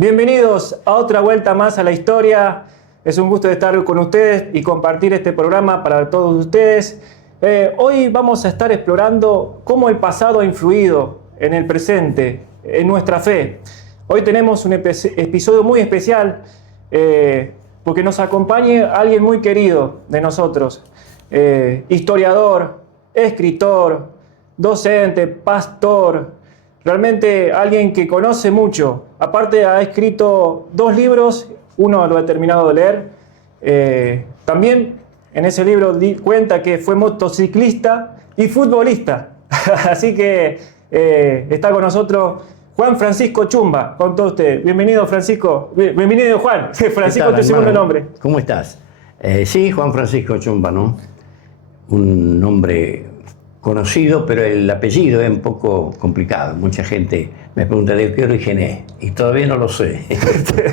Bienvenidos a otra vuelta más a la historia. Es un gusto estar con ustedes y compartir este programa para todos ustedes. Hoy vamos a estar explorando cómo el pasado ha influido en el presente, en nuestra fe. Hoy tenemos un episodio muy especial porque nos acompaña alguien muy querido de nosotros. Historiador, escritor, docente, pastor. Realmente alguien que conoce mucho. Aparte ha escrito 2 libros, uno lo he terminado de leer. También en ese libro cuenta que fue motociclista y futbolista. Así que está con nosotros Juan Francisco Chumba, con todo usted. Bienvenido, Francisco. Bienvenido, Juan. Francisco es tu segundo nombre. ¿Cómo estás? Sí, Juan Francisco Chumba, ¿no? Un nombre conocido, pero el apellido es un poco complicado. Mucha gente me pregunta de qué origen es, y todavía no lo sé.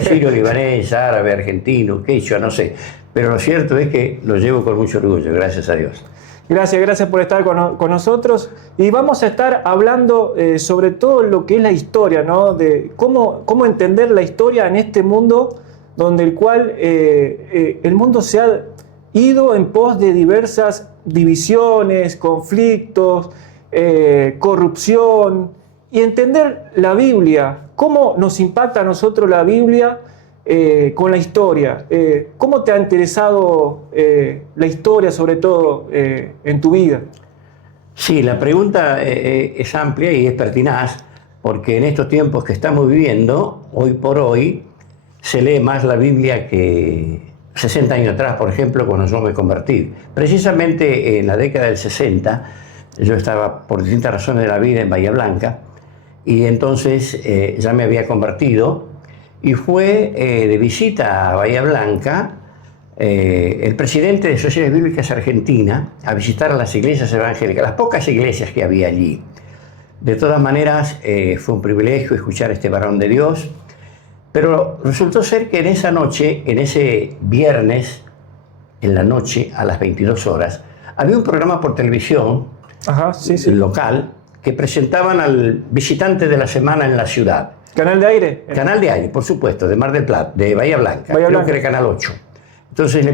Sirio, libanés, árabe, argentino, quechua, no sé. Pero lo cierto es que lo llevo con mucho orgullo, gracias a Dios. Gracias por estar con nosotros. Y vamos a estar hablando sobre todo lo que es la historia, ¿no? De cómo entender la historia en este mundo donde el mundo se ha ido en pos de diversas divisiones, conflictos, corrupción, y entender la Biblia, cómo nos impacta a nosotros la Biblia con la historia. ¿Cómo te ha interesado la historia, sobre todo, en tu vida? Sí, la pregunta es amplia y es pertinaz, porque en estos tiempos que estamos viviendo, hoy por hoy, se lee más la Biblia que 60 años atrás, por ejemplo, cuando yo me convertí. Precisamente en la década del 60, yo estaba por distintas razones de la vida en Bahía Blanca, y entonces ya me había convertido, y fue de visita a Bahía Blanca el presidente de Sociedades Bíblicas Argentina a visitar a las iglesias evangélicas, las pocas iglesias que había allí. De todas maneras, fue un privilegio escuchar a este varón de Dios. Pero resultó ser que en esa noche, en ese viernes, en la noche, a las 22 horas, había un programa por televisión local que presentaban al visitante de la semana en la ciudad. ¿Canal de aire? Canal de aire, por supuesto, de Mar del Plata, de Bahía Blanca. Creo que era Canal 8. Entonces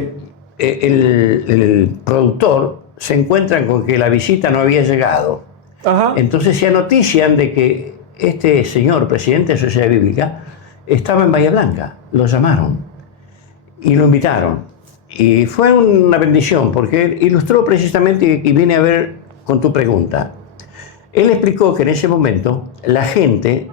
el productor se encuentra con que la visita no había llegado. Ajá. Entonces se anotician de que este señor, presidente de Sociedad Bíblica, estaba en Bahía Blanca, lo llamaron y lo invitaron. Y fue una bendición porque él ilustró precisamente, y vine a ver con tu pregunta. Él explicó que en ese momento la gente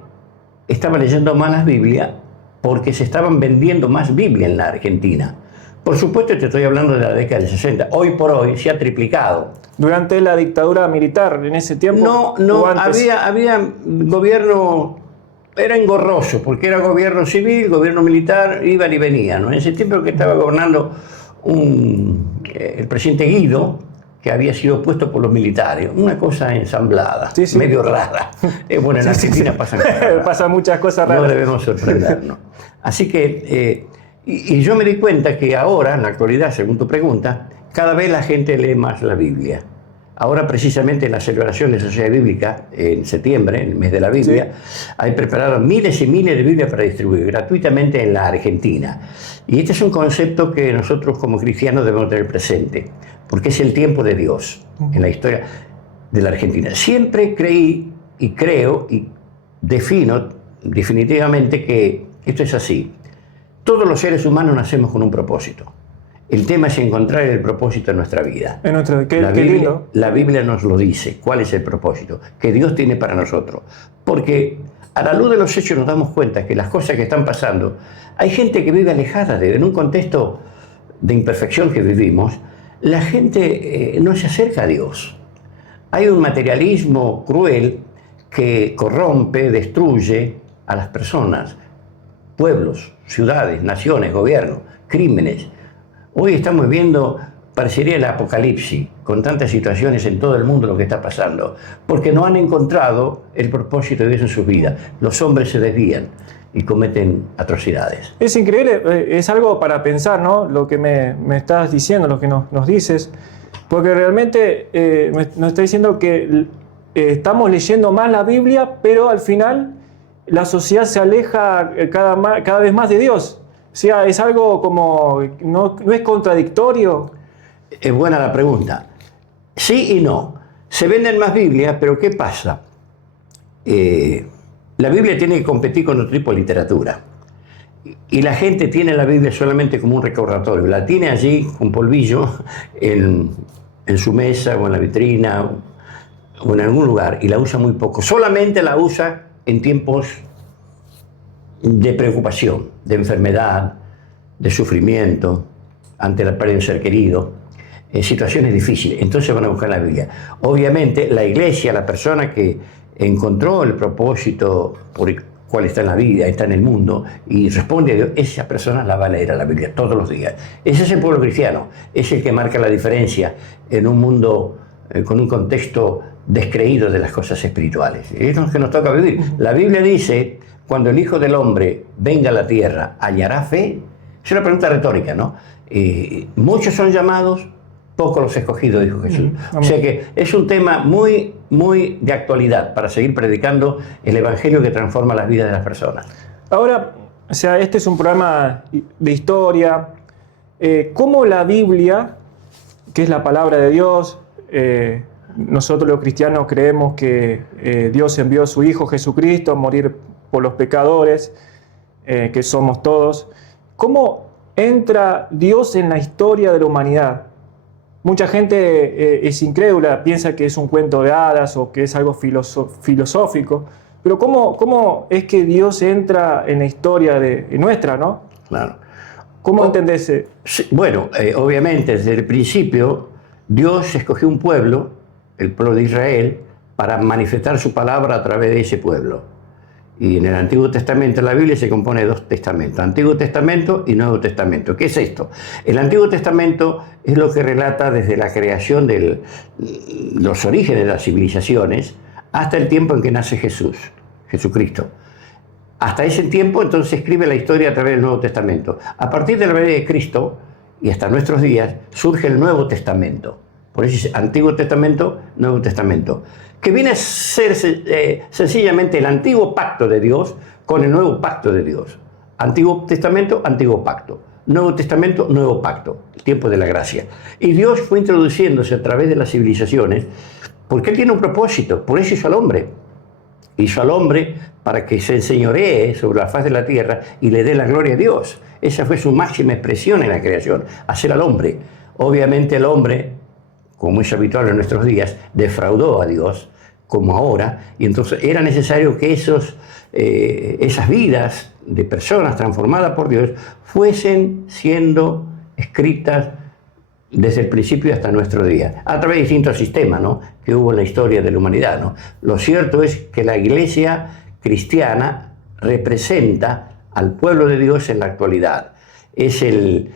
estaba leyendo más la Biblia porque se estaban vendiendo más Biblia en la Argentina. Por supuesto, te estoy hablando de la década del 60. Hoy por hoy se ha triplicado. ¿Durante la dictadura militar en ese tiempo? No, había gobierno. Era engorroso, porque era gobierno civil, gobierno militar, iban y venían, ¿no? En ese tiempo que estaba gobernando el presidente Guido, que había sido puesto por los militares, una cosa ensamblada, medio rara. Bueno, en Argentina pasan cosas raras. Pasan muchas cosas raras. No debemos sorprendernos. Así que, y yo me di cuenta que ahora, en la actualidad, según tu pregunta, cada vez la gente lee más la Biblia. Ahora, precisamente, en la celebración de Sociedad Bíblica, en septiembre, en el mes de la Biblia, hay preparado miles y miles de Biblias para distribuir gratuitamente en la Argentina. Y este es un concepto que nosotros como cristianos debemos tener presente, porque es el tiempo de Dios en la historia de la Argentina. Siempre creí y creo y defino definitivamente que esto es así. Todos los seres humanos nacemos con un propósito. El tema es encontrar el propósito en nuestra vida. La Biblia nos lo dice. ¿Cuál es el propósito que Dios tiene para nosotros? Porque a la luz de los hechos nos damos cuenta que las cosas que están pasando, hay gente que vive alejada en un contexto de imperfección que vivimos, la gente no se acerca a Dios. Hay un materialismo cruel que corrompe, destruye a las personas, pueblos, ciudades, naciones, gobiernos, crímenes. Hoy estamos viendo, parecería el apocalipsis, con tantas situaciones en todo el mundo lo que está pasando, porque no han encontrado el propósito de Dios en sus vidas. Los hombres se desvían y cometen atrocidades. Es increíble, es algo para pensar, ¿no? Lo que me estás diciendo, lo que nos dices, porque realmente nos está diciendo que estamos leyendo más la Biblia, pero al final la sociedad se aleja cada vez más de Dios? O sea, es algo como, ¿no es contradictorio? Es buena la pregunta. Sí y no. Se venden más Biblias, pero ¿qué pasa? La Biblia tiene que competir con otro tipo de literatura. Y la gente tiene la Biblia solamente como un recordatorio. La tiene allí con polvillo en su mesa o en la vitrina o en algún lugar y la usa muy poco. Solamente la usa en tiempos de preocupación, de enfermedad, de sufrimiento, ante la pérdida de un ser querido, en situaciones difíciles. Entonces van a buscar la Biblia. Obviamente la iglesia, la persona que encontró el propósito por el cual está en la vida, está en el mundo y responde a Dios, esa persona la va a leer a la Biblia todos los días. Ese es el pueblo cristiano, es el que marca la diferencia en un mundo con un contexto descreído de las cosas espirituales. Es lo que nos toca vivir. La Biblia dice, cuando el Hijo del Hombre venga a la tierra, ¿hallará fe? Es una pregunta retórica, ¿no? Muchos son llamados, pocos los escogidos, dijo Jesús. O sea que es un tema muy, muy de actualidad para seguir predicando el Evangelio que transforma las vidas de las personas. Ahora, o sea, este es un programa de historia. ¿Cómo la Biblia, que es la palabra de Dios, nosotros los cristianos creemos que Dios envió a su Hijo Jesucristo a morir por los pecadores, que somos todos? ¿Cómo entra Dios en la historia de la humanidad? Mucha gente es incrédula, piensa que es un cuento de hadas o que es algo filosófico, pero ¿cómo es que Dios entra en la historia nuestra, ¿no? Claro. ¿Cómo entendés? Sí, bueno, obviamente desde el principio Dios escogió un pueblo, el pueblo de Israel, para manifestar su palabra a través de ese pueblo. Y en el Antiguo Testamento, la Biblia se compone de dos testamentos, Antiguo Testamento y Nuevo Testamento. ¿Qué es esto? El Antiguo Testamento es lo que relata desde la creación de los orígenes de las civilizaciones hasta el tiempo en que nace Jesucristo. Hasta ese tiempo entonces escribe la historia a través del Nuevo Testamento. A partir de la venida de Cristo y hasta nuestros días surge el Nuevo Testamento. Por eso es Antiguo Testamento, Nuevo Testamento, que viene a ser sencillamente el antiguo pacto de Dios con el nuevo pacto de Dios. Antiguo Testamento, antiguo pacto. Nuevo Testamento, nuevo pacto, el tiempo de la gracia. Y Dios fue introduciéndose a través de las civilizaciones porque Él tiene un propósito, por eso hizo al hombre. Hizo al hombre para que se enseñoree sobre la faz de la tierra y le dé la gloria a Dios. Esa fue su máxima expresión en la creación, hacer al hombre. Obviamente el hombre, como es habitual en nuestros días, defraudó a Dios, como ahora, y entonces era necesario que esas vidas de personas transformadas por Dios fuesen siendo escritas desde el principio hasta nuestro día, a través de distintos sistemas, ¿no?, que hubo en la historia de la humanidad, ¿no? Lo cierto es que la Iglesia cristiana representa al pueblo de Dios en la actualidad. Es el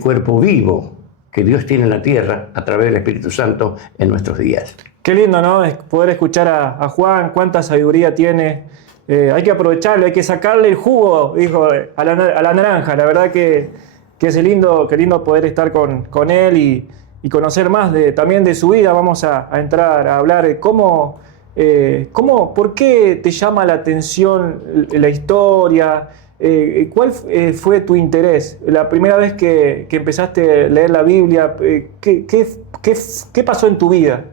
cuerpo vivo que Dios tiene en la tierra a través del Espíritu Santo en nuestros días. Qué lindo, ¿no? Es poder escuchar a Juan, cuánta sabiduría tiene. Hay que aprovecharlo, hay que sacarle el jugo, dijo, a la naranja. La verdad que es lindo poder estar con él y conocer más también de su vida. Vamos a entrar a hablar de por qué te llama la atención la historia. ¿Cuál fue tu interés? La primera vez que empezaste a leer la Biblia, ¿qué pasó en tu vida?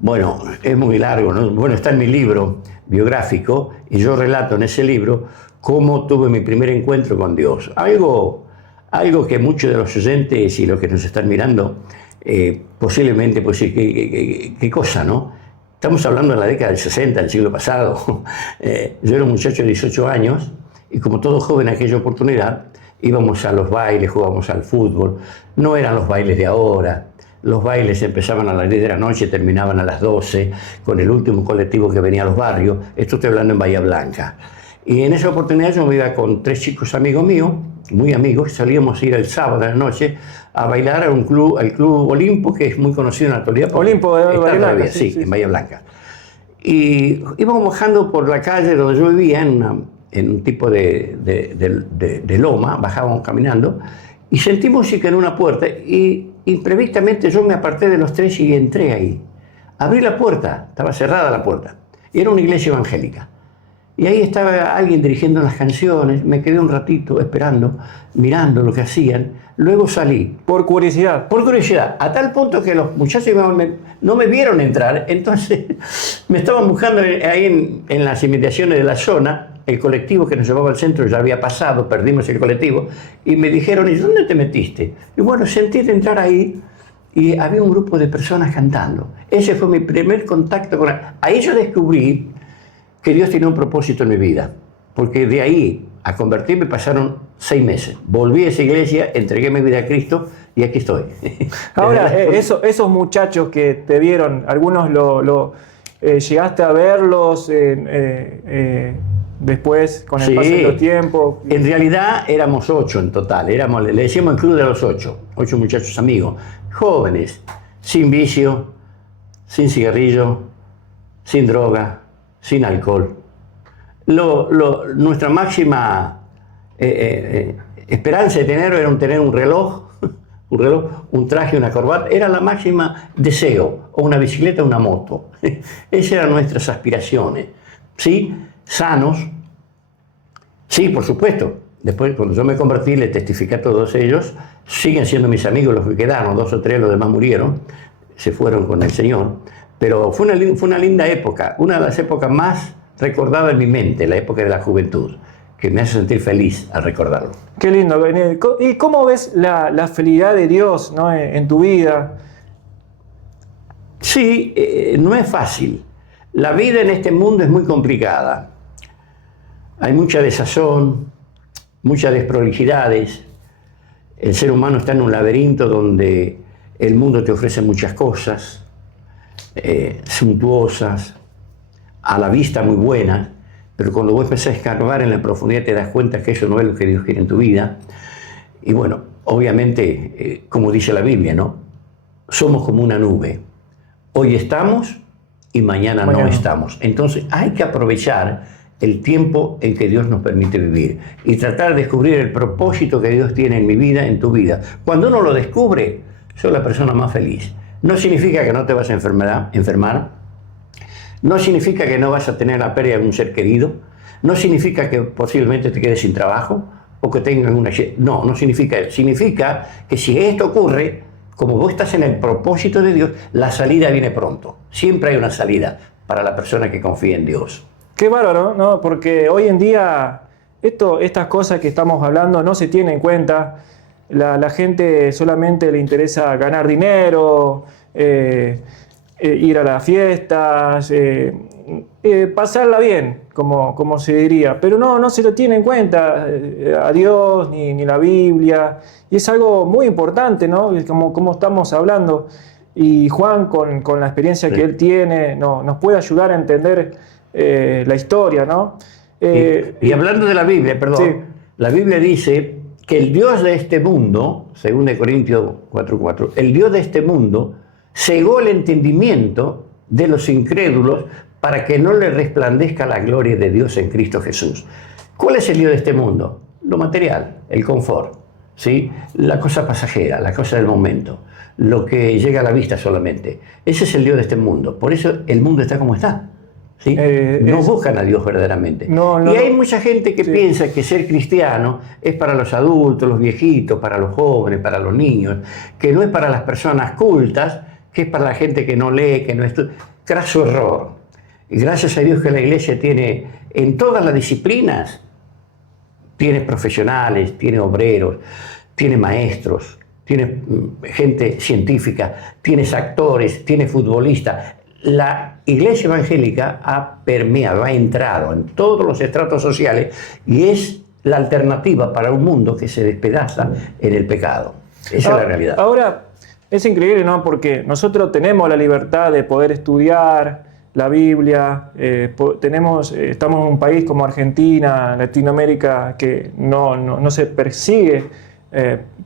Bueno, es muy largo, ¿no? Bueno, está en mi libro biográfico y yo relato en ese libro cómo tuve mi primer encuentro con Dios. Algo que muchos de los oyentes y los que nos están mirando posiblemente pues sí, qué cosa, ¿no? Estamos hablando de la década del 60, del siglo pasado. Yo era un muchacho de 18 años y como todo joven en aquella oportunidad íbamos a los bailes, jugábamos al fútbol. No eran los bailes de ahora. Los bailes empezaban a las 10 de la noche, terminaban a las 12, con el último colectivo que venía a los barrios. Esto estoy hablando en Bahía Blanca. Y en esa oportunidad yo me iba con 3 chicos amigos míos, muy amigos, salíamos a ir el sábado de la noche a bailar al Club Olimpo, que es muy conocido en la actualidad. Olimpo de Bahía Blanca. Sí, en Bahía Blanca. Y íbamos bajando por la calle donde yo vivía, en un tipo de loma, bajábamos caminando, y sentí música en una puerta, y imprevistamente yo me aparté de los 3 y entré ahí. Abrí la puerta, estaba cerrada la puerta, y era una iglesia evangélica. Y ahí estaba alguien dirigiendo las canciones, me quedé un ratito esperando, mirando lo que hacían, luego salí. Por curiosidad. Por curiosidad, a tal punto que los muchachos no me vieron entrar, entonces me estaban buscando ahí en las inmediaciones de la zona, el colectivo que nos llevaba al centro ya había pasado, perdimos el colectivo, y me dijeron, ¿y dónde te metiste? Y bueno, sentí de entrar ahí, y había un grupo de personas cantando. Ese fue mi primer contacto con... Ahí yo descubrí que Dios tiene un propósito en mi vida, porque de ahí a convertirme pasaron 6 meses. Volví a esa iglesia, entregué mi vida a Cristo y aquí estoy. Ahora, esos muchachos que te vieron, algunos llegaste a verlos después con el paso del tiempo. En realidad éramos 8 en total, le decíamos el club de los 8 muchachos amigos, jóvenes, sin vicio, sin cigarrillo, sin droga, sin alcohol. Nuestra máxima esperanza de tener era tener un reloj, un traje, una corbata, era la máxima deseo, o una bicicleta, una moto. Esas eran nuestras aspiraciones. ¿Sí? Sanos. Sí, por supuesto. Después, cuando yo me convertí, le testifiqué a todos ellos, siguen siendo mis amigos los que quedaron, 2 o 3, los demás murieron, se fueron con el Señor. Pero fue una linda época, una de las épocas más recordadas en mi mente, la época de la juventud, que me hace sentir feliz al recordarlo. Qué lindo. ¿Y cómo ves la felicidad de Dios, ¿no? en tu vida? Sí, no es fácil. La vida en este mundo es muy complicada. Hay mucha desazón, muchas desprolijidades. El ser humano está en un laberinto donde el mundo te ofrece muchas cosas, suntuosas, a la vista muy buenas, pero cuando vos empezás a escarbar en la profundidad te das cuenta que eso no es lo que Dios quiere en tu vida. Y bueno, obviamente, como dice la Biblia, ¿no? Somos como una nube. Hoy estamos y mañana no estamos. Entonces hay que aprovechar el tiempo en que Dios nos permite vivir y tratar de descubrir el propósito que Dios tiene en mi vida, en tu vida. Cuando uno lo descubre, soy la persona más feliz. No significa que no te vas a enfermar, no significa que no vas a tener la pérdida de un ser querido, no significa que posiblemente te quedes sin trabajo o que tengas una... No significa eso. Significa que si esto ocurre, como vos estás en el propósito de Dios, la salida viene pronto. Siempre hay una salida para la persona que confía en Dios. Qué bárbaro, ¿no? Porque hoy en día estas cosas que estamos hablando no se tienen en cuenta. La gente solamente le interesa ganar dinero, ir a las fiestas, pasarla bien, como se diría. Pero no se lo tiene en cuenta a Dios ni la Biblia. Y es algo muy importante, ¿no? Como estamos hablando. Y Juan, con la experiencia que él tiene, nos puede ayudar a entender la historia, ¿no? Y hablando de la Biblia, perdón, sí. La Biblia dice que el Dios de este mundo, según de Corintios 4:4, el Dios de este mundo cegó el entendimiento de los incrédulos para que no le resplandezca la gloria de Dios en Cristo Jesús. ¿Cuál es el Dios de este mundo? Lo material, el confort, ¿sí? La cosa pasajera, la cosa del momento, lo que llega a la vista solamente. Ese es el Dios de este mundo. Por eso el mundo está como está. ¿Sí? No buscan a Dios verdaderamente. Y hay mucha gente que piensa que ser cristiano es para los adultos, los viejitos, para los jóvenes, para los niños, que no es para las personas cultas, que es para la gente que no lee, que no estudia. Craso error. Y gracias a Dios que la iglesia tiene, en todas las disciplinas, tiene profesionales, tiene obreros, tiene maestros, tiene gente científica, tienes actores, tiene futbolistas. La iglesia evangélica ha permeado, ha entrado en todos los estratos sociales y es la alternativa para un mundo que se despedaza en el pecado. Esa es la realidad. Ahora, es increíble, ¿no? Porque nosotros tenemos la libertad de poder estudiar la Biblia, estamos en un país como Argentina, Latinoamérica, que no se persigue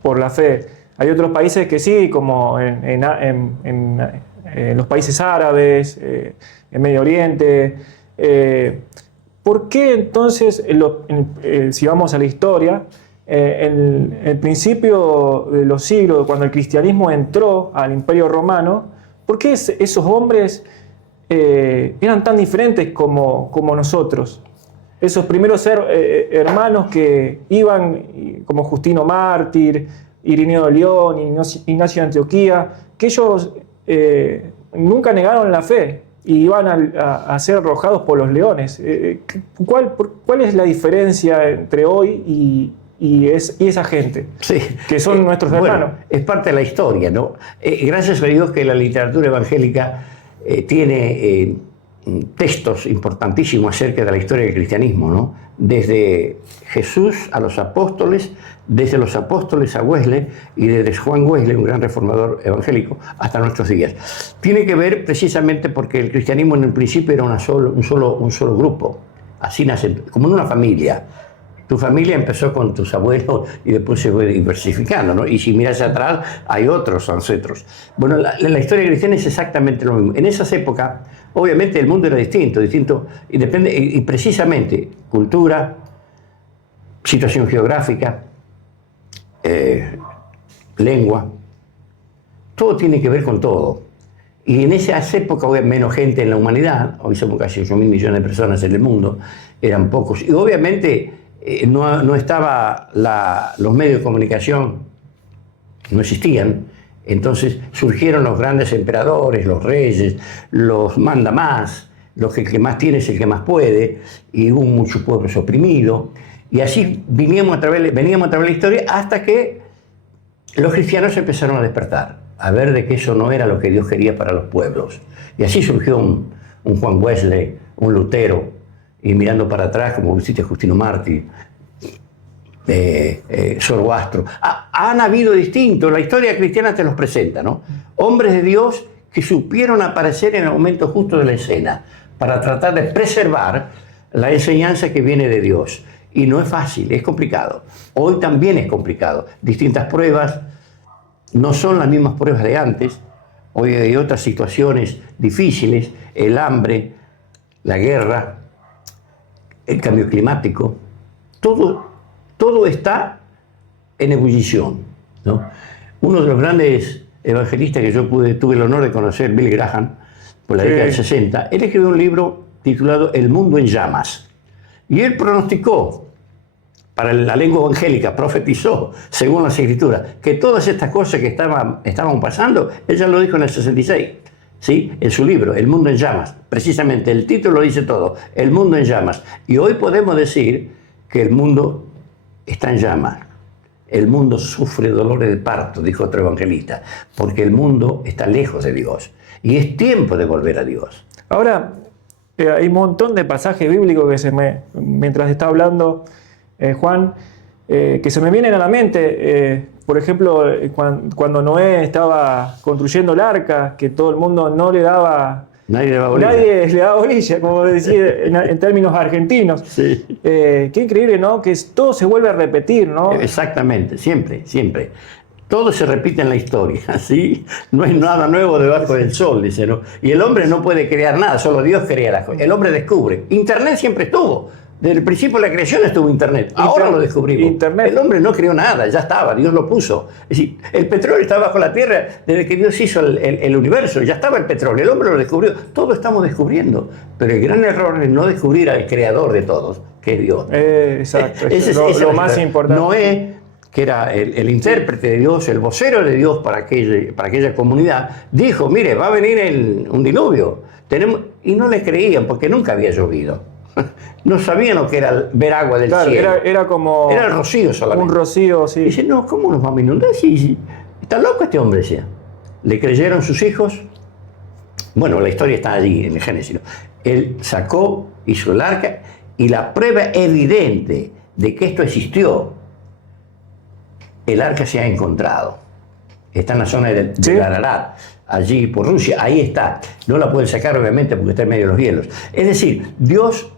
por la fe. Hay otros países que sí, como en los países árabes, en Medio Oriente. ¿Por qué entonces, si vamos a la historia, el principio de los siglos, cuando el cristianismo entró al Imperio Romano, por qué esos hombres eran tan diferentes como nosotros? esos primeros hermanos que iban, como Justino Mártir, Irineo de León, Ignacio de Antioquía, que ellos nunca negaron la fe y iban a ser arrojados por los leones. ¿Cuál es la diferencia entre hoy y esa gente? Sí. Que son nuestros hermanos. Bueno, es parte de la historia, ¿no? Gracias a Dios que la literatura evangélica tiene textos importantísimos acerca de la historia del cristianismo, ¿no? Desde Jesús a los apóstoles, desde los apóstoles a Wesley y desde Juan Wesley, un gran reformador evangélico, hasta nuestros días. Tiene que ver precisamente porque el cristianismo en el principio era un solo grupo. Así nace, como en una familia. Tu familia empezó con tus abuelos y después se fue diversificando, ¿no? Y si miras atrás, hay otros ancestros. Bueno, la historia cristiana es exactamente lo mismo. En esas épocas, obviamente, el mundo era distinto y precisamente cultura, situación geográfica, lengua, todo tiene que ver con todo. Y en esas épocas había menos gente en la humanidad, hoy somos casi 8.000 millones de personas en el mundo, eran pocos. Y obviamente no estaban los medios de comunicación, no existían. Entonces surgieron los grandes emperadores, los reyes, los mandamás, los que el que más tiene es el que más puede, y hubo muchos pueblos oprimidos. Y así veníamos a través de la historia hasta que los cristianos empezaron a despertar, a ver de que eso no era lo que Dios quería para los pueblos. Y así surgió un Juan Wesley, un Lutero, y mirando para atrás, como viste Justino Mártir, Zoroastro. Han habido distintos, la historia cristiana te los presenta, ¿no? Hombres de Dios que supieron aparecer en el momento justo de la escena para tratar de preservar la enseñanza que viene de Dios. Y no es fácil, es complicado. Hoy también es complicado. Distintas pruebas, no son las mismas pruebas de antes. Hoy hay otras situaciones difíciles, el hambre, la guerra, el cambio climático. Todo está en ebullición, ¿no? Uno de los grandes evangelistas que yo tuve el honor de conocer, Billy Graham, por la década del 60, él escribió un libro titulado El mundo en llamas. Y él pronosticó, para la lengua evangélica, profetizó, según las Escrituras, que todas estas cosas que estaban pasando, él ya lo dijo en el 66, ¿sí? En su libro, El mundo en llamas. Precisamente el título lo dice todo, El mundo en llamas. Y hoy podemos decir que el mundo está en llamas. El mundo sufre dolores de parto, dijo otro evangelista, porque el mundo está lejos de Dios. Y es tiempo de volver a Dios. Ahora, hay un montón de pasajes bíblicos que mientras está hablando Juan, que se me vienen a la mente. Por ejemplo, cuando Noé estaba construyendo el arca, que todo el mundo no le daba... Nadie le daba bolilla. Nadie le daba bolilla, como decir en términos argentinos. Sí. Qué increíble, ¿no? Que todo se vuelve a repetir, ¿no? Exactamente, siempre, siempre. Todo se repite en la historia, ¿sí? No hay nada nuevo debajo del sol, dice, ¿no? Y el hombre no puede crear nada, solo Dios crea las cosas. El hombre descubre. Internet siempre estuvo. Desde el principio de la creación estuvo Internet. Ahora lo descubrimos. Internet. El hombre no creó nada, ya estaba, Dios lo puso. Es decir, el petróleo está bajo la tierra desde que Dios hizo el universo. Ya estaba el petróleo, el hombre lo descubrió. Todo estamos descubriendo. Pero el gran error es no descubrir al creador de todos, que es Dios. Exacto. Ese es lo más importante. Noé, que era el intérprete de Dios, el vocero de Dios para aquella comunidad, dijo, mire, va a venir un diluvio. Y no le creían porque nunca había llovido. No sabían lo que era ver agua del cielo. Era como... Era el rocío solamente. Un rocío, sí. Dice, no, ¿cómo nos vamos a inundar? Sí. Está loco este hombre, decía. Le creyeron sus hijos. Bueno, la historia está allí en el Génesis, ¿no? Él sacó, hizo el arca, y la prueba evidente de que esto existió, el arca se ha encontrado. Está en la zona de Ararat, allí por Rusia, ahí está. No la pueden sacar, obviamente, porque está en medio de los hielos. Es decir, Dios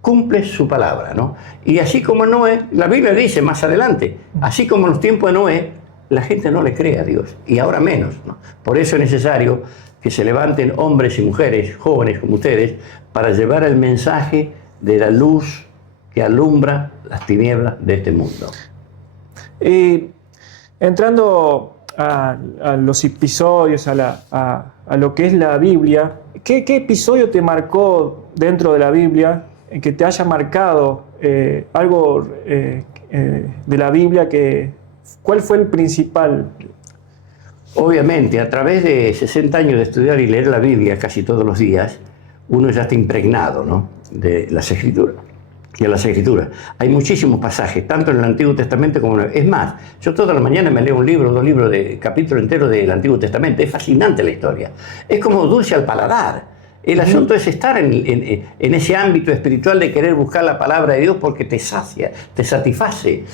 cumple su palabra, ¿no? Y así como Noé, la Biblia dice más adelante, así como en los tiempos de Noé, la gente no le cree a Dios, y ahora menos, ¿no? Por eso es necesario que se levanten hombres y mujeres, jóvenes como ustedes, para llevar el mensaje de la luz que alumbra las tinieblas de este mundo. Y entrando a los episodios, a lo que es la Biblia, ¿qué episodio te marcó dentro de la Biblia que te haya marcado algo de la Biblia? ¿Cuál fue el principal? Obviamente, a través de 60 años de estudiar y leer la Biblia casi todos los días, uno ya está impregnado, ¿no?, de las Escrituras. Y en las Escrituras hay muchísimos pasajes, tanto en el Antiguo Testamento como en el... Es más, yo toda la mañana me leo un libro, 2 libros de capítulo entero del Antiguo Testamento. Es fascinante la historia. Es como dulce al paladar. El asunto es estar en ese ámbito espiritual de querer buscar la palabra de Dios porque te sacia, te satisface.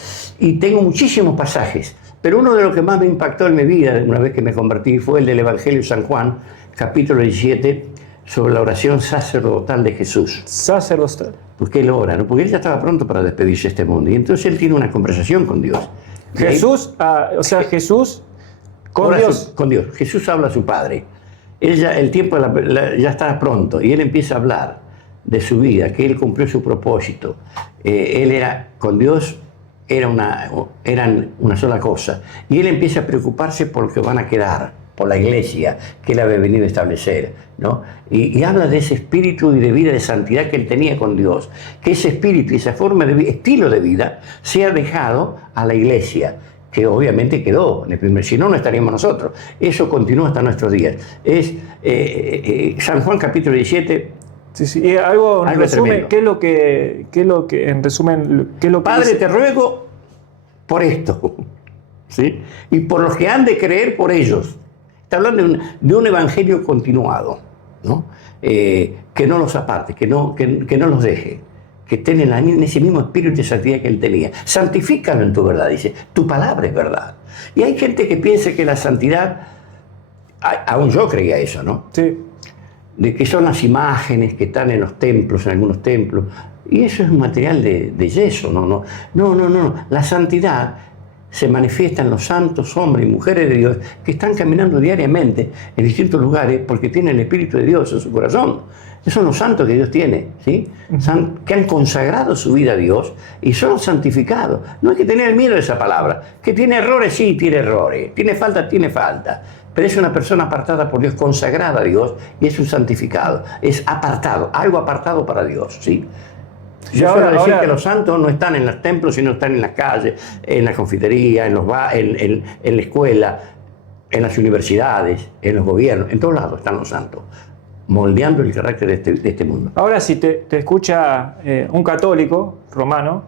Y tengo muchísimos pasajes, pero uno de los que más me impactó en mi vida, una vez que me convertí, fue el del Evangelio de San Juan, capítulo 17, sobre la oración sacerdotal de Jesús. Sacerdotal. Porque él ora, ¿no? Porque él ya estaba pronto para despedirse de este mundo. Y entonces él tiene una conversación con Dios. Jesús, Jesús con Dios. Con Dios. Jesús habla a su Padre. El tiempo ya está pronto y él empieza a hablar de su vida, que él cumplió su propósito. Él era con Dios, eran una sola cosa. Y él empieza a preocuparse por lo que van a quedar, por la iglesia que él había venido a establecer, ¿no? Y habla de ese espíritu y de vida de santidad que él tenía con Dios, que ese espíritu y esa forma de estilo de vida se ha dejado a la iglesia, que obviamente quedó en el primer, si no, no estaríamos nosotros. Eso continúa hasta nuestros días. Es San Juan capítulo 17. Sí, sí. Y algo en resumen, tremendo. ¿qué es lo que Padre, dice? te ruego por esto, ¿sí? Y por los que han de creer por ellos. Está hablando de un evangelio continuado, ¿no? Que no los aparte, que no los deje, que estén en ese mismo espíritu de santidad que él tenía. Santifícalo en tu verdad, dice, tu palabra es verdad. Y hay gente que piensa que la santidad, aún yo creía eso, ¿no? Sí. De que son las imágenes que están en los templos, en algunos templos, y eso es un material de yeso, no. La santidad se manifiesta en los santos hombres y mujeres de Dios que están caminando diariamente en distintos lugares porque tienen el Espíritu de Dios en su corazón. Esos son los santos que Dios tiene, ¿sí? Que han consagrado su vida a Dios y son santificados. No hay que tener miedo de esa palabra. Que tiene errores, sí, tiene errores. Tiene falta. Pero es una persona apartada por Dios, consagrada a Dios, y es un santificado. Es apartado, algo apartado para Dios, ¿sí? Yo suelo decir que los santos no están en los templos, sino están en las calles, en la confitería, en la escuela, en las universidades, en los gobiernos, en todos lados están los santos, moldeando el carácter de este mundo. Ahora, si te escucha un católico romano,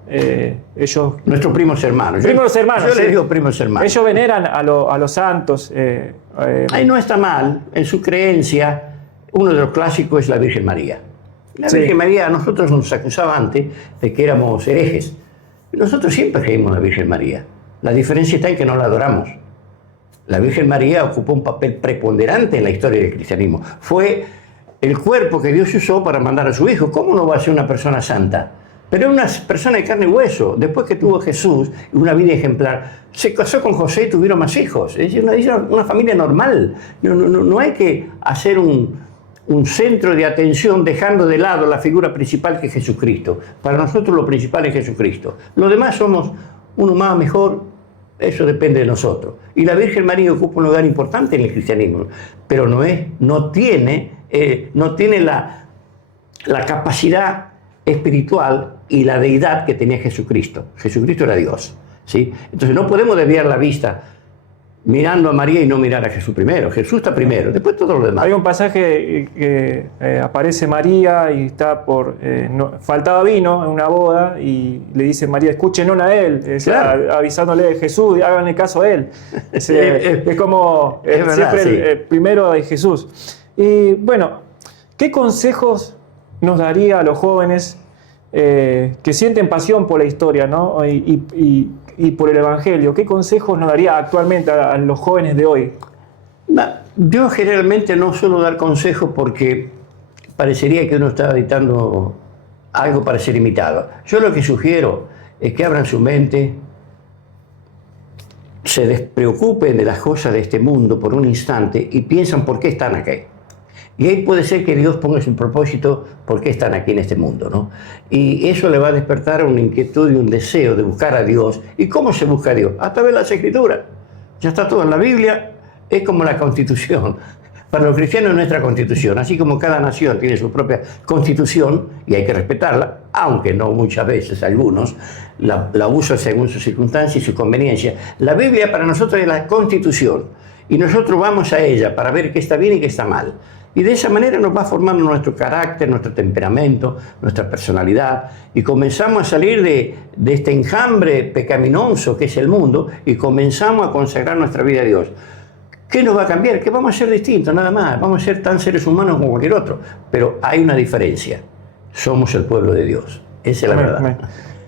ellos... Nuestros primos hermanos. Primos hermanos. Yo les digo primos hermanos. Ellos veneran a los santos. Ahí no está mal. En su creencia, uno de los clásicos es la Virgen María. La Virgen María, a nosotros nos acusaba antes de que éramos herejes. Nosotros siempre creímos en la Virgen María. La diferencia está en que no la adoramos. La Virgen María ocupó un papel preponderante en la historia del cristianismo. Fue el cuerpo que Dios usó para mandar a su Hijo. ¿Cómo no va a ser una persona santa? Pero una persona de carne y hueso. Después que tuvo Jesús una vida ejemplar, se casó con José y tuvieron más hijos. Es decir, una familia normal. No hay que hacer un centro de atención dejando de lado la figura principal que es Jesucristo. Para nosotros lo principal es Jesucristo. Los demás somos uno más, mejor, eso depende de nosotros. Y la Virgen María ocupa un lugar importante en el cristianismo, pero no tiene la capacidad espiritual y la deidad que tenía Jesucristo. Jesucristo era Dios, ¿sí? Entonces no podemos desviar la vista mirando a María y no mirar a Jesús primero. Jesús está primero, después todo lo demás. Hay un pasaje que aparece María y está faltaba vino en una boda y le dice María, escuchen a él, Claro. avisándole a Jesús, háganle caso a él. Es como es verdad, siempre sí. el primero de Jesús. Y bueno, ¿qué consejos nos daría a los jóvenes que sienten pasión por la historia, ¿no? y por el Evangelio? ¿Qué consejos nos daría actualmente a los jóvenes de hoy? Yo generalmente no suelo dar consejos porque parecería que uno está dictando algo para ser imitado. Yo lo que sugiero es que abran su mente, se despreocupen de las cosas de este mundo por un instante y piensan por qué están aquí. Y ahí puede ser que Dios ponga su propósito por qué están aquí en este mundo, ¿no? Y eso le va a despertar una inquietud y un deseo de buscar a Dios. ¿Y cómo se busca a Dios? A través de las Escrituras. Ya está todo en la Biblia, es como la Constitución. Para los cristianos es nuestra constitución, así como cada nación tiene su propia constitución y hay que respetarla, aunque no muchas veces algunos la usan según sus circunstancias y su conveniencia. La Biblia para nosotros es la constitución y nosotros vamos a ella para ver qué está bien y qué está mal. Y de esa manera nos va formando nuestro carácter, nuestro temperamento, nuestra personalidad y comenzamos a salir de este enjambre pecaminoso que es el mundo y comenzamos a consagrar nuestra vida a Dios. ¿Qué nos va a cambiar? Que vamos a ser distintos, nada más. Vamos a ser tan seres humanos como cualquier otro. Pero hay una diferencia. Somos el pueblo de Dios. Esa es la verdad.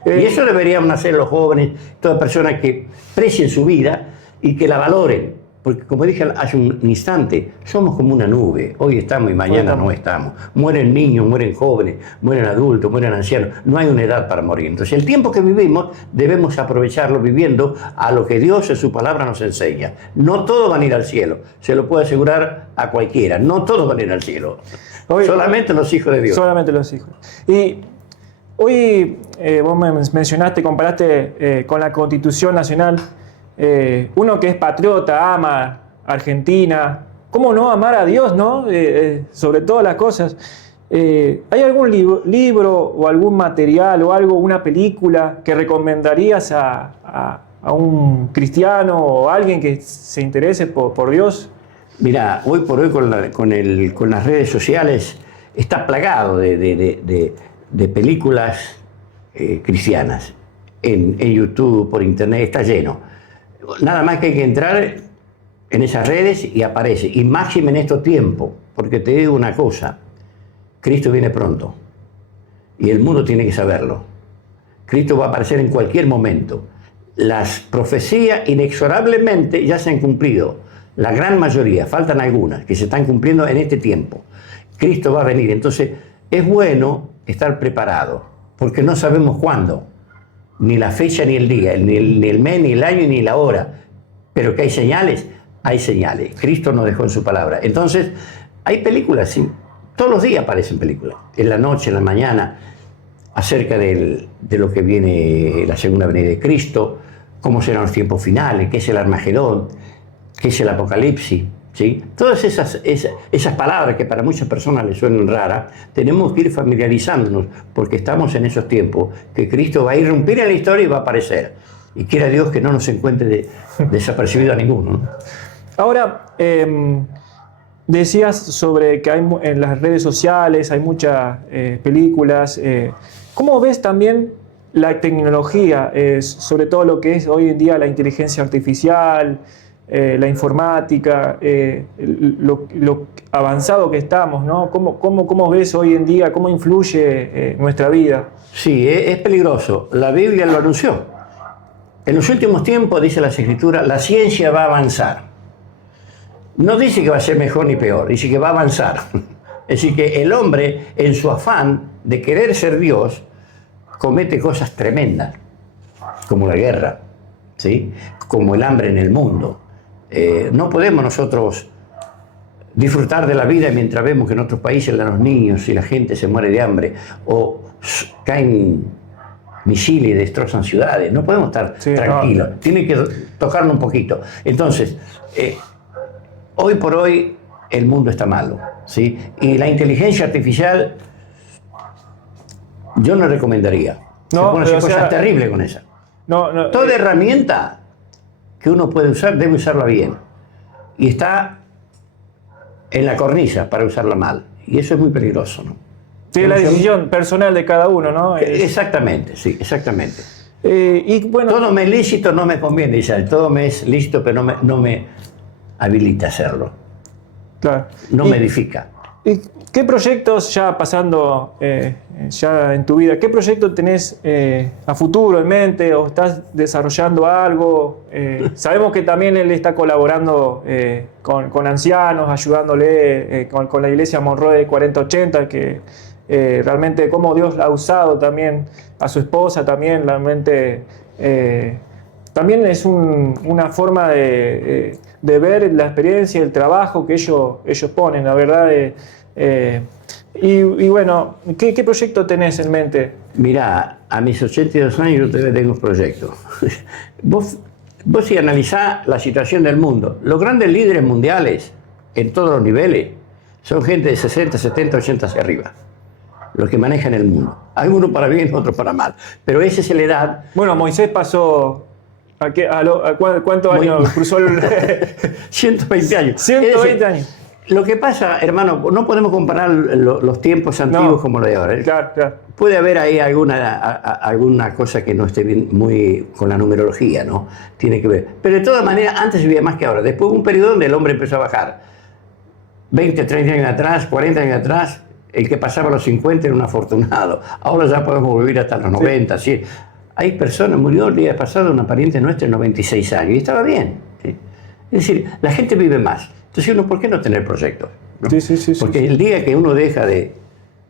Y eso deberían hacer los jóvenes, todas personas que precien su vida y que la valoren. Porque como dije hace un instante, somos como una nube. Hoy estamos y mañana no estamos. Mueren niños, mueren jóvenes, mueren adultos, mueren ancianos. No hay una edad para morir. Entonces el tiempo que vivimos debemos aprovecharlo viviendo a lo que Dios en su palabra nos enseña. No todos van a ir al cielo. Se lo puedo asegurar a cualquiera. No todos van a ir al cielo. Hoy, solamente los hijos de Dios. Solamente los hijos. Y hoy vos me mencionaste, comparaste con la Constitución Nacional. Uno que es patriota, ama Argentina, ¿cómo no amar a Dios, no? Sobre todas las cosas. ¿Hay algún libro o algún material o algo, una película que recomendarías a un cristiano o a alguien que se interese por Dios? Mira, hoy por hoy con las redes sociales está plagado de películas cristianas. En YouTube, por internet, está lleno. Nada más que hay que entrar en esas redes y aparece. Y máximo en estos tiempos, porque te digo una cosa, Cristo viene pronto y el mundo tiene que saberlo. Cristo va a aparecer en cualquier momento. Las profecías inexorablemente ya se han cumplido. La gran mayoría, faltan algunas que se están cumpliendo en este tiempo. Cristo va a venir, entonces es bueno estar preparado, porque no sabemos cuándo. Ni la fecha, ni el día, ni el mes, ni el año, ni la hora. Pero que hay señales, hay señales. Cristo nos dejó en su palabra. Entonces, hay películas, sí. Todos los días aparecen películas. En la noche, en la mañana, acerca de lo que viene la segunda venida de Cristo, cómo serán los tiempos finales, qué es el Armagedón, qué es el Apocalipsis. ¿Sí? Todas esas palabras que para muchas personas les suenan raras, tenemos que ir familiarizándonos porque estamos en esos tiempos que Cristo va a irrumpir en la historia y va a aparecer. Y quiera Dios que no nos encuentre desapercibido a ninguno, ¿no? Ahora, decías sobre que en las redes sociales hay muchas películas. ¿Cómo ves también la tecnología, sobre todo lo que es hoy en día la inteligencia artificial, la informática, lo avanzado que estamos, ¿no? ¿Cómo ves hoy en día, cómo influye nuestra vida? Sí, es peligroso. La Biblia lo anunció. En los últimos tiempos, dice las Escrituras, la ciencia va a avanzar. No dice que va a ser mejor ni peor, dice que va a avanzar. Es decir, que el hombre, en su afán de querer ser Dios, comete cosas tremendas, como la guerra, ¿sí? Como el hambre en el mundo. No podemos nosotros disfrutar de la vida mientras vemos que en otros países los niños y la gente se muere de hambre o caen misiles y destrozan ciudades. No podemos estar tranquilos. Tiene que tocarnos un poquito. Entonces, hoy por hoy el mundo está malo, ¿sí? Y la inteligencia artificial yo no recomendaría. Se pueden hacer cosas terribles con esa. Toda herramienta que uno puede usar, debe usarla bien. Y está en la cornisa para usarla mal. Y eso es muy peligroso, ¿no? Sí, la decisión personal de cada uno, ¿no? Exactamente, sí, exactamente. Y bueno, todo me es lícito, no me conviene, dice. Todo me es lícito, pero no me habilita a hacerlo. Claro. No me edifica. ¿Y qué proyectos, ya pasando ya en tu vida, qué proyectos tenés a futuro en mente o estás desarrollando algo? Sabemos que también él está colaborando con ancianos, ayudándole con la iglesia Monroe 4080, que realmente cómo Dios la ha usado también, a su esposa también, realmente también es una forma de ver la experiencia y el trabajo que ellos ponen, la verdad. Y bueno, ¿qué proyecto tenés en mente? Mirá, a mis 82 años yo todavía tengo un proyecto. Vos si analizás la situación del mundo, los grandes líderes mundiales en todos los niveles, son gente de 60, 70, 80 hacia arriba, los que manejan el mundo. Algunos para bien, otros para mal. Pero esa es la edad. Bueno, Moisés pasó... ¿Cuántos años cruzó el...? 120 años. 120 años. Lo que pasa, hermano, no podemos comparar los tiempos antiguos como los de ahora. Claro, claro. Puede haber ahí alguna cosa que no esté bien muy con la numerología, ¿no? Tiene que ver. Pero de todas maneras, antes vivía más que ahora. Después hubo un periodo donde el hombre empezó a bajar. 20, 30 años atrás, 40 años atrás, el que pasaba los 50 era un afortunado. Ahora ya podemos vivir hasta los 90, sí. Hay personas, murió el día pasado una pariente nuestra de 96 años y estaba bien. ¿Sí? Es decir, la gente vive más. Entonces uno, ¿por qué no tener proyectos? ¿No? Sí. Porque el día que uno deja de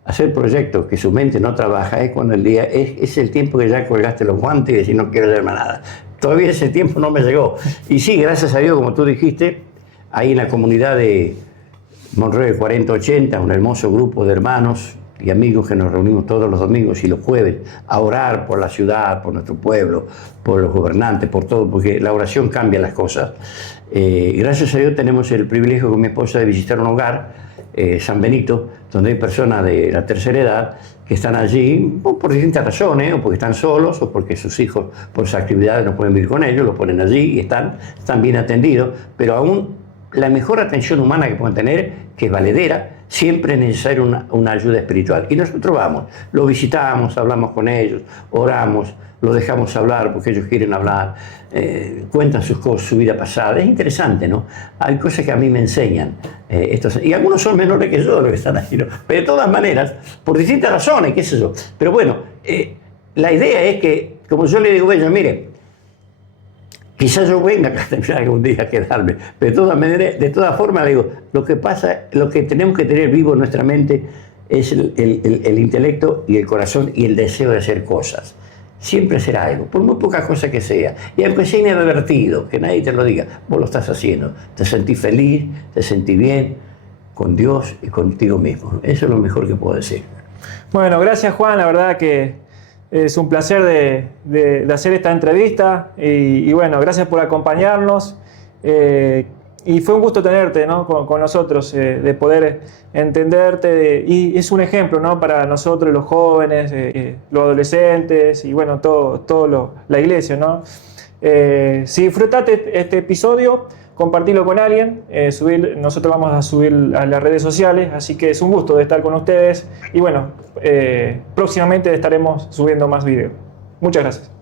hacer proyectos, que su mente no trabaja, es cuando el día, es el tiempo que ya colgaste los guantes y decís, no quiero hacer más nada. Todavía ese tiempo no me llegó. Y sí, gracias a Dios, como tú dijiste, ahí en la comunidad de Monroe 4080, un hermoso grupo de hermanos y amigos que nos reunimos todos los domingos y los jueves a orar por la ciudad, por nuestro pueblo, por los gobernantes, por todo, porque la oración cambia las cosas. Gracias a Dios tenemos el privilegio con mi esposa de visitar un hogar, San Benito, donde hay personas de la tercera edad que están allí por distintas razones, o porque están solos, o porque sus hijos por sus actividades no pueden vivir con ellos, los ponen allí y están bien atendidos, pero aún la mejor atención humana que pueden tener, que es valedera, siempre es necesaria una ayuda espiritual. Y nosotros vamos, los visitamos, hablamos con ellos, oramos, los dejamos hablar porque ellos quieren hablar, cuentan sus cosas, su vida pasada. Es interesante, ¿no? Hay cosas que a mí me enseñan. Y algunos son menores que yo los que están ahí, ¿no? Pero de todas maneras, por distintas razones, qué sé yo. Pero bueno, la idea es que, como yo le digo a ellos, mire, quizás yo venga algún día a quedarme, pero de todas formas le digo, lo que pasa, lo que tenemos que tener vivo en nuestra mente es el intelecto y el corazón y el deseo de hacer cosas. Siempre hacer algo, por muy poca cosa que sea. Y aunque sea inadvertido, que nadie te lo diga, vos lo estás haciendo. Te sentís feliz, te sentís bien con Dios y contigo mismo. Eso es lo mejor que puedo decir. Bueno, gracias Juan, la verdad que es un placer de hacer esta entrevista y bueno, gracias por acompañarnos y fue un gusto tenerte, ¿no? con nosotros, de poder entenderte y es un ejemplo, ¿no? Para nosotros los jóvenes, los adolescentes y bueno, la iglesia, ¿no? Si disfrutaste este episodio, compartirlo con alguien, nosotros vamos a subir a las redes sociales, así que es un gusto de estar con ustedes y bueno, próximamente estaremos subiendo más videos. Muchas gracias.